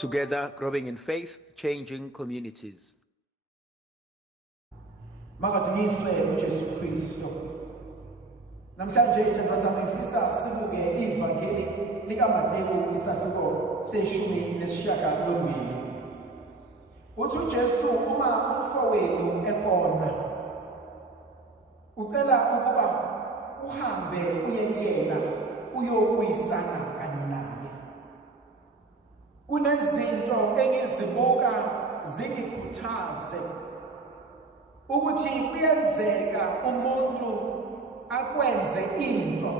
Together, growing in faith, changing communities. Makadunyiswe uJesu Kristu. Namhlanje ithemba sami ngifisa sibuke ivangeli likaMateyu isahluko seshumi nesishiyagalombili. Uthi uJesu uma umfowenu ekona ucela ukuba uhambe uye kuyena uyokuyisana kanye naye. Kunezinto engizibuka zingikhuthaze ukuthi kuyenzeka umuntu akwenze into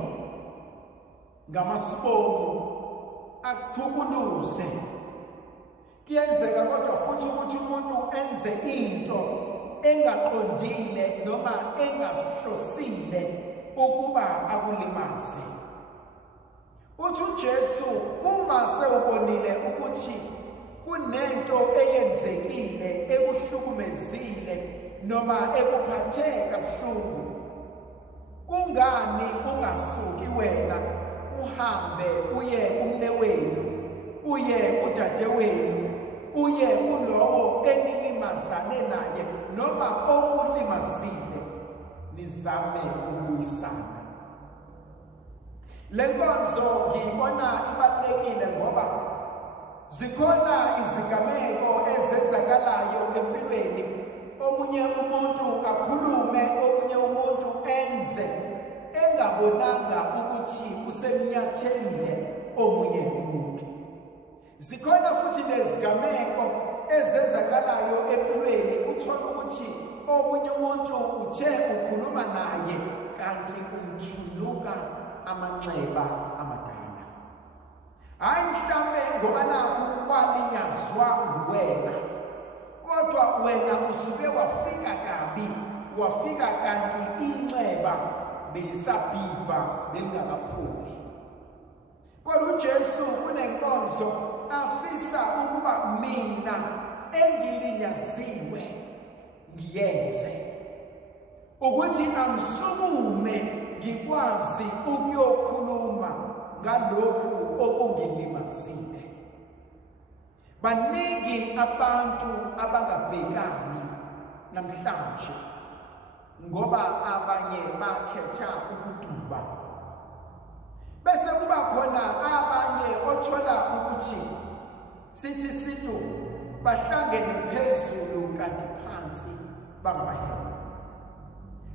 ngamasibomu akuthukuluze. Kuyenzeka kodwa futhi ukuthi umuntu enze into engaqondile noma engahlosile ukuba akulimaze. Uthi uJesu uma sewubonile ukuthi kunento eyenzekile ekuhlukumezile noma ekuphathe kabuhlungu, kungani ungasuki wena uhambe uye umnewenu, uye udadewenu, uye kulowo enilimazane naye noma okulimazile nizame ukubuyisana. Le nkonzo ngiyibona ibalulekile ngoba zikhona izigameko ezenzakalayo empilweni. Omunye umuntu akhulume, omunye umuntu enze engabonanga ukuthi usemnyathelile omunye umuntu. Zikhona futhi nezigameko ezenzakalayo empilweni uthola ukuthi omunye umuntu uthe ukhuluma naye kanti umthuluka amanxeba amadala. Hayi mhlambe ngoba nakho kwalinyazwa nguwena, kodwa wena usuke wafika kabi, wafika kanti inxeba belisabhibha belingakapholi. Kodwa uJesu kunenkonzo afisa ukuba mina engilinyaziwe ngiyenze, ukuthi amsukume ngikwazi ukuyokhuluma ngalokhu okungilimazile. Baningi abantu abangabhekani namhlanje ngoba abanye bakhetha ukuduba. Bese kuba khona abanye othola ukuthi sithi bahlangene phezulu kanti phansi bangabahela.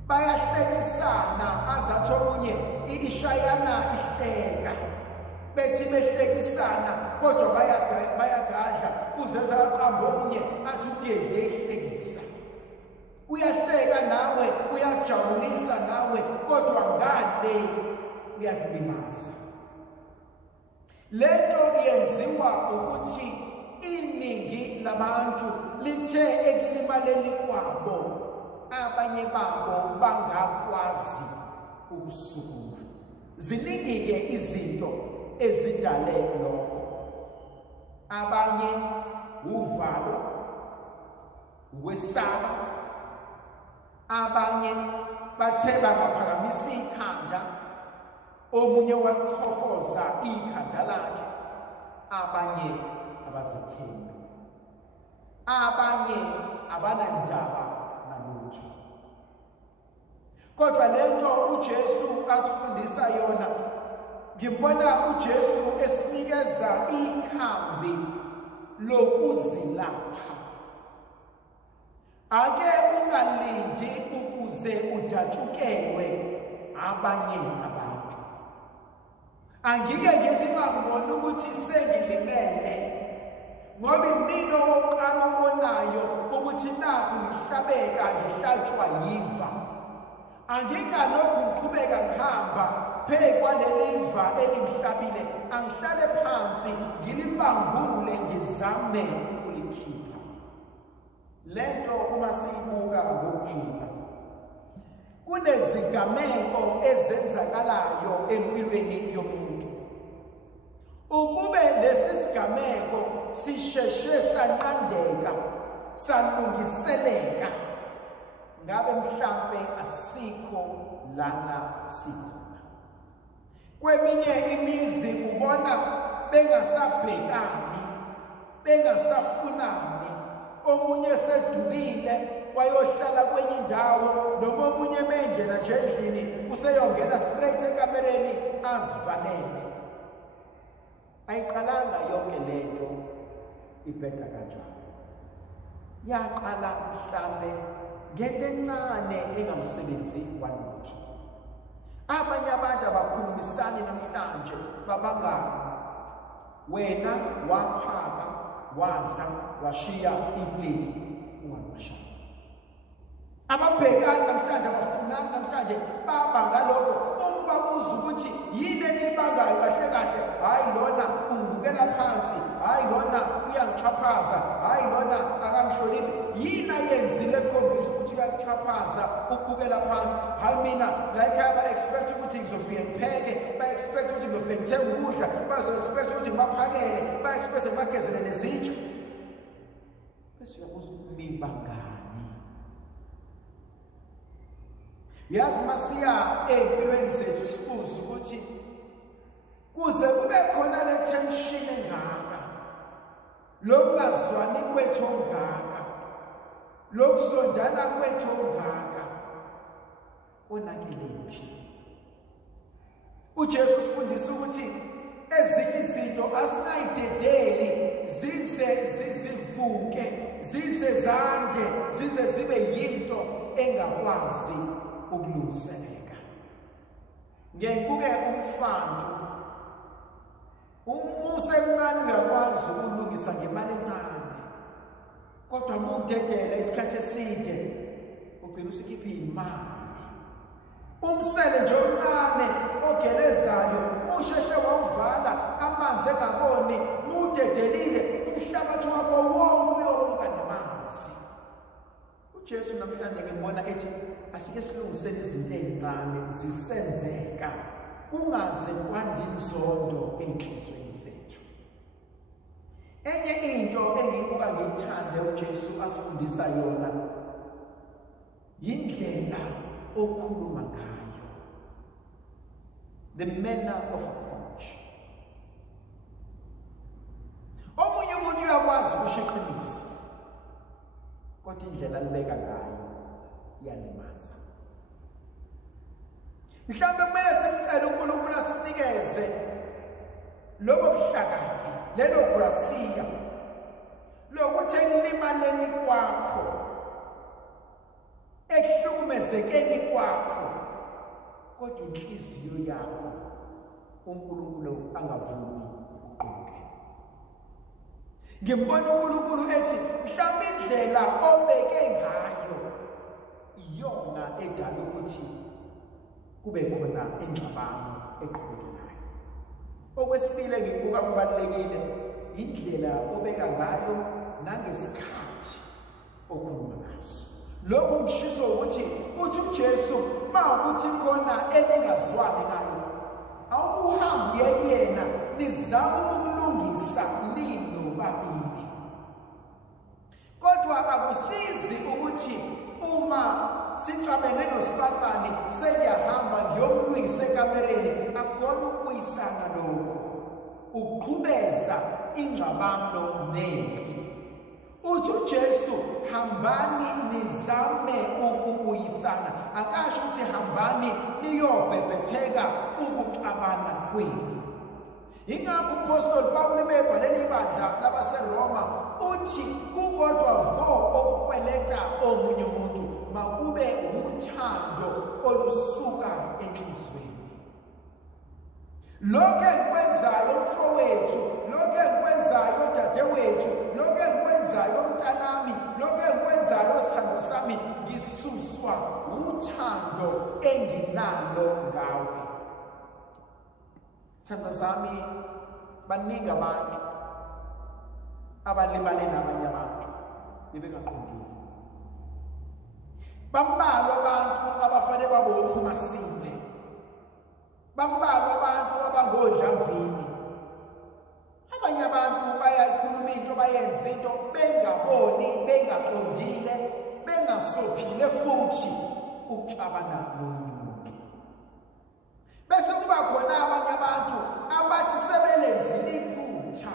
Bayahlekisana azathi omunye ishayana ihleka. Bethi behlekisana kodwa bayagadla uzeza aqamba omunye athi ukuyedle ihlekisa. Uyahleka nawe, uyajabulisa nawe kodwa ngale uyakulimaza. Lento yenziwa ukuthi iningi labantu lithe ekulimaleni kwabo abanye babo bangakwazi ukusukuma. Ziningi-ke izinto ezidale lokho. Abanye uvalo, ukwesaba, abanye bathe bangaphakamisa ikhanda, omunye wachofoza ikhanda lakhe, abanye abazethembi, abanye abanandaba nalutho. Kodwa lento uJesu asifundisa yona, ngibona uJesu esinikeza ikhambi lokuzilapha. Ake ungalindi ukuze udatshukelwe abanye abantu. Angike ngithi ngibona ukuthi sengilimele ngoba imino wokuqala obonayo ukuthi nakho ngihlabeka ngihlatshwa yiva. Angikalokhu ngiqhubeka ngihamba phezu kwaleliva elingihlabile, angihlale phansi ngilibambule ngizame ukulikhipha. Lento uma siyibuka ngokujula, kunezigameko ezenzakalayo empilweni yomuntu. Ukube lesi sigameko sisheshe sanqandeka, salungiseleka, ngabe mhlambe asikho lana sikhona. Kweminye imizi ubona bengasabhekani, bengasafunani, omunye sedubile wayohlala kwenye indawo, noma omunye mengena nje endlini useyongena straight ekamereni azivalele. Ayiqalanga yonke lento ibheda kanjalo. Yaqala mhlambe ngento encane engamsebenzi walutho. Abanye abantu abakhulumisani namhlanje babangani. Wena waphaka, wadla, washiya iplate ungabashaya. Ababhekani namhlanje abafunani namhlanje baba ngalokho umubabuza ukuthi yini enibangayo kahle kahle, hayi lona ungibukela phansi, hayi lona uyangichaphaza, hayi lona akangihloniphi. Yini ayenzile ekhombisa ukuthi uyakuchaphaza, ukubukela phansi? Hayi mina la ekhaya ba-expect ukuthi ngizofike ngipheke, ba-expect ukuthi ngizofike ngithenge ukudla, bazo-expect ukuthi ngibaphakele, ba-expect ngibagezele nezitsha. Bese uyabuza ukuthi nibangani? Yazi masiya empilweni zethu sibuze ukuthi kuze kube khona le tension engaka, lokungazwani kwethu ongaka, lokuzondana kwethu ongaka, konakelephi? uJesu sifundisa ukuthi ezinye izinto asinayidedeli zize zivuke, zize zande, zize zibe yinto engakwazi ukulungiseleka. Ngibuke umfantu, usemncane uyakwazi ukulungisa ngemali encane, kodwa mudedela isikhathi eside ugcina usikhipha imali. Umsele nje omncane ogelezayo usheshe wawuvala amanzi engakoni, mudedelile umhlabathi wakho wonke uyoruka namanzi. uJesu namhlanje ngibona ethi asike silungisele izinto ezincane zisenzeka, kungaze kwande inzondo enhlizweni zethu. Enye into engiyibuka ngiyithande uJesu asifundisa yona yindlela okhuluma ngayo, the manner of approach. Omunye umuntu uyakwazi ukusho iqiniso, kodwa indlela alibeka ngayo iyalimaza. Mhlawumbe kumele simcele uNkulunkulu asinikeze lobo buhlakani, lelo grasiya lokuthi ekulimaleni kwakho, ekuhlukumezekeni kwakho, kodwa inhliziyo yakho uNkulunkulu angavumi iguquke. Ngimbona uNkulunkulu ethi mhlawumbe indlela obeke ngayo iyona edala ukuthi kube khona ingxabano eqhubekelayo. Okwesibili ngibuka kubalulekile indlela obeka ngayo nangesikhathi okhuluma ngaso. Lokhu ngishiso ukuthi uthi uJesu mawukuthi khona eningazwani nayo, awuhambe yena nizama ukulungisa ninobabili. Kodwa akusizi ukuthi uma sixabene nosipatani sengiyahamba ngiyomlungisa ekamereni, akukona ukubuyisana lokho, uqhubeza ingxabano nempi. Uthi uJesu hambani nizame ukubuyisana, akasho ukuthi hambani niyobhebhetheka ukuxabana kwenu. Ingakho uPostoli Pawulo ebhalela ibandla labaseRoma uthi kukodwa vo okweleta omunye umuntu makube uthando olusuka enhlizweni. Lokho engikwenzayo mfowethu, lokho engikwenzayo dadewethu, lokho engikwenzayo mntanami, lokho engikwenzayo sithando sami, ngisuswa uthando enginalo ngawe. Sithando sami, baningi abantu abalimale nabanye abantu bebengaqondile. Bambalwa abantu abafanele babophe umasinde, bambalwa abantu abangodlamvini. Abanye abantu bayakhuluma into, bayenza into bengaboni, bengaqondile, bengasophile futhi ukuxabana nomunye umuntu. Bese kuba khona abanye abantu abathi sebelenzile iphutha,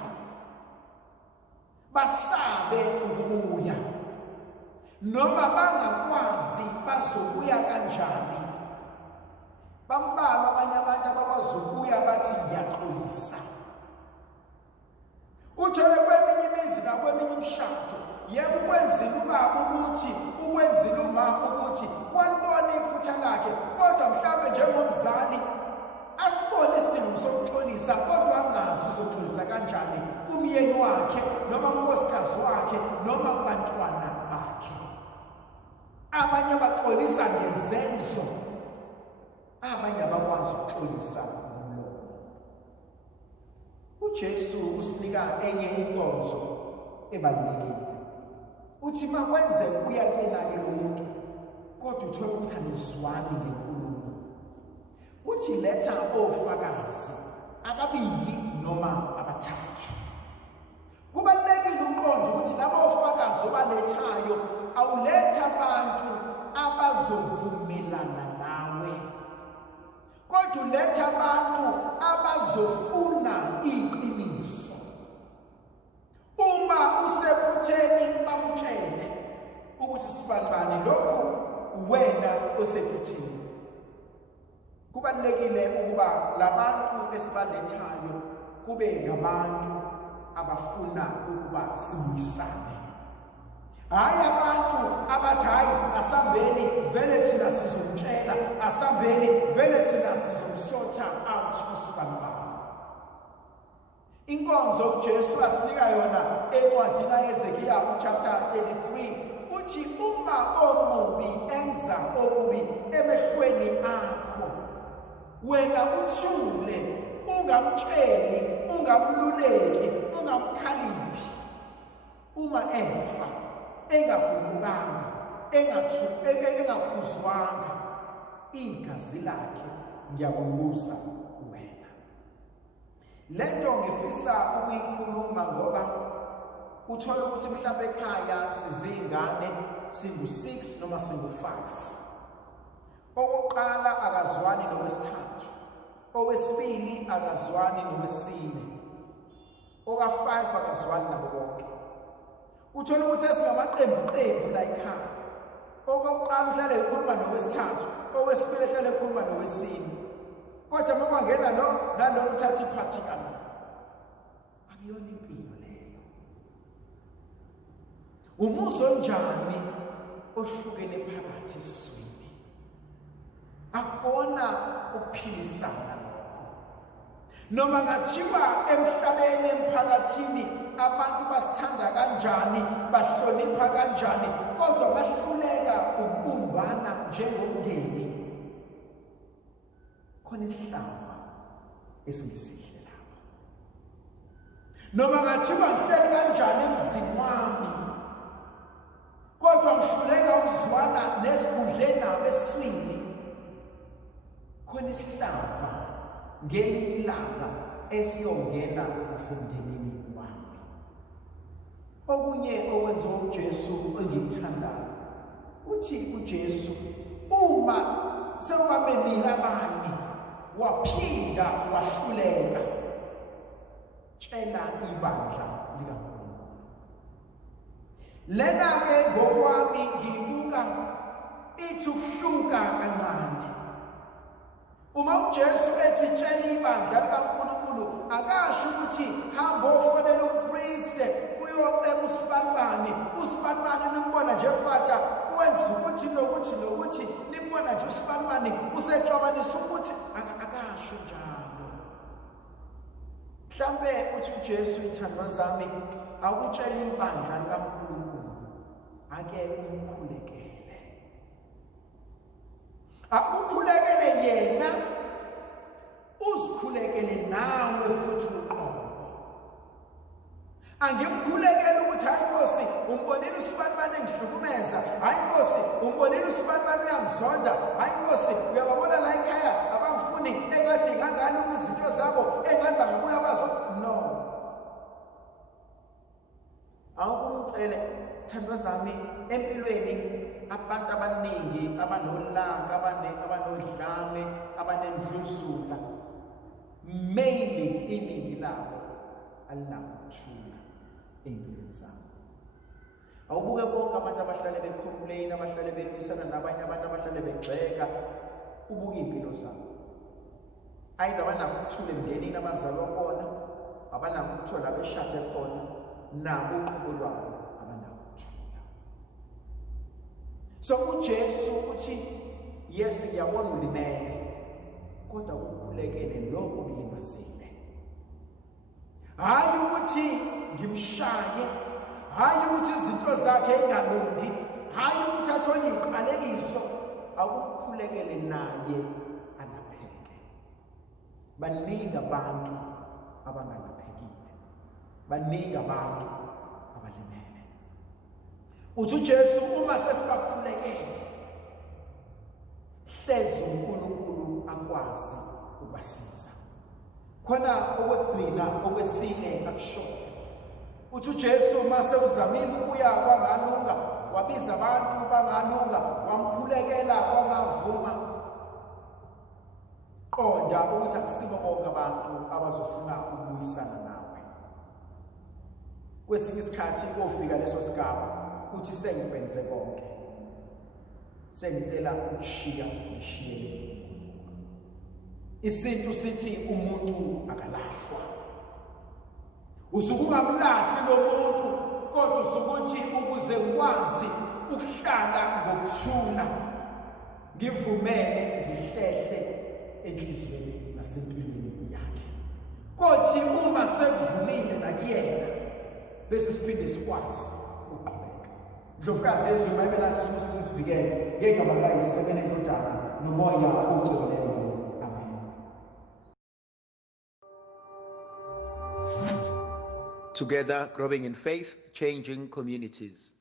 noma bangakwazi bazobuya kanjani. Bambalwa abanye abantu ababazobuya bathi ngiyaxolisa. Uthole kweminye imizi nakweminye imishado, yebo ukwenzile ubaba ukuthi, ukwenzile umama ukuthi, walibona iphutha lakhe, kodwa mhlawumbe njengomzali asibone isidingo sokuxolisa, kodwa angazi uzoxolisa kanjani kumyeni wakhe, noma kunkosikazi wakhe, noma kubantwana bakhe. Abanye baxolisa ngezenzo, abanye abakwazi ukuxolisa ngomlomo. uJesu usinika enye inkonzo ebalulekile. Uthi makwenzeka uyakela-ke lo muntu, kodwa uthole ukuthi anizwani ngenkulumo. Uthi letha ofakazi ababili noma abathathu. Kubalulekile uqonde ukuthi labo ofakazi obalethayo awuletha abantu abazovumelana nawe, kodwa uletha abantu abazofuna iqiniso. Uma usephutheni bakutshele ukuthi sibalibani lokhu wena osephutheni. Kubalulekile ukuba labantu esibalethayo kube ngabantu abafuna ukuba sibuyisane. Hayi abantu abathi hayi asambeni vele thina sizomtshela, asambeni vele thina sizomsotha out usibalibani. Inkonzo uJesu asinika yona encwadini kaYezekiya chapter 33 uthi uma omubi enza okubi emehlweni akho, wena uthule, ungamtsheli, ungamluleki, ungamkhaliphi. Uma efa engagugukanga, engakhuzwanga, igazi lakhe ngiyakubuza kuwena. Lento ngifisa ukuyikhuluma ngoba uthola ukuthi mhlawumbe ekhaya sizingane singu-6 noma singu-5. Owokuqala akazwani nowesithathu, owesibili akazwani nowesine, oka-5 akazwani nabo bonke. Uthola ukuthi sesingamaqembu la ekhaya. Okokuqala uhlale ekhuluma nowesithathu, owesibili ehlale ekhuluma nowesine. Kodwa uma kwangena lo nalo uthatha iphathi kana, akuyona impilo leyo. Umuso njani ohlukene phakathi esizweni? Akona ukuphilisana lokho. Noma ngathiwa emhlabeni emphakathini abantu basithanda kanjani, bahlonipha kanjani, kodwa bahluleka ukubumbana njengomndeni, khona isihlava esingisihle lapha. Noma ngathiwa ngihleli kanjani emzini wami, kodwa ngihluleka ukuzwana nesigudle nabo esiswini, khona isihlava ngelinye ilanga esiyongena nasemndenini wami. Okunye okwenza uJesu engimthandayo, uthi uJesu uma sewabelile abanye waphinda wahluleka, tshela ibandla likaNkulunkulu. Lena-ke ngokwami ngibuka ithi ukuhluka kancane. Uma uJesu ethi tshela ibandla likaNkulunkulu, akasho ukuthi hamba ofonela umpriste uyocela usibanibani, usibanibani nimbona nje faka wenza ukuthi nokuthi nokuthi, nimbona nje usibanibani usexabanisa ukuthi, akasho njalo. Mhlambe uthi uJesu, ithandwa zami, akutshela ibandla likaNkulunkulu ake umkhulekele. Akukhulekele yena, uzikhulekele nawe futhi uqobo. Angimkhulekele ukuthi hayi Nkosi umbonile usibanibani engihlukumeza, hayi Nkosi umbonile usibanibani uyangizonda, hayi Nkosi uyababona la ekhaya abangifuni engathi ngangani izinto zabo engani bangabuya bazo. No, awukumcele thandwa zami, empilweni abantu abaningi abanolaka, abanodlame, abanendluzula, mainly iningi labo alinakuthula empilweni zabo. awubuke bonke abantu abahlale becomplain, abahlale belwisana nabanye abantu, abahlale begxeka, ubuke iy'mpilo zabo. Either abanako ukuthula emndenini abazalwa khona, abanako ukuthola abeshade khona, nabo uqobo lwabo abanako ukuthula. So uJesu uthi yes ngiyabona ulimele, kodwa ukhulekele lokho okulimazile. Hayi ukuthi ngimshaye, hayi ukuthi izinto zakhe ingalungi, hayi ukuthi athole iqalekiso, akukhulekele naye alapheke. Baningi abantu abangalaphekile, baningi abantu abalimele. Uthi uJesu uma sesikakhulekele, hlezi uNkulunkulu akwazi ukubasiza. Khona okwegcina okwesine akushoyo. Uthi uJesu uma sewuzamile ukuya kwangalunga, wabiza abantu bangalunga, wamkhulekela kwangavuma, qonda ukuthi akusibo bonke abantu abazofuna ukubuyisana nawe. Kwesinye isikhathi ofika leso sigaba uthi sengikwenze konke, sengicela ukushiya ngishiyele. Isintu sithi umuntu akalahlwa. Usuke ungamlahli lo muntu, kodwa usukuthi ukuze ukwazi ukuhlala ngokuthula, ngivumele ngihlehle enhliziyweni nasempilweni yakhe. Kothi uma sekuvumile nakuyena, bese siphinde sikwazi uqhubeka. Ndlovukazi yezwi iBhayibheli lathi simusa sisivikele ngegama likaYise indodana nomoya ogcweleyo. Together, growing in faith, changing communities.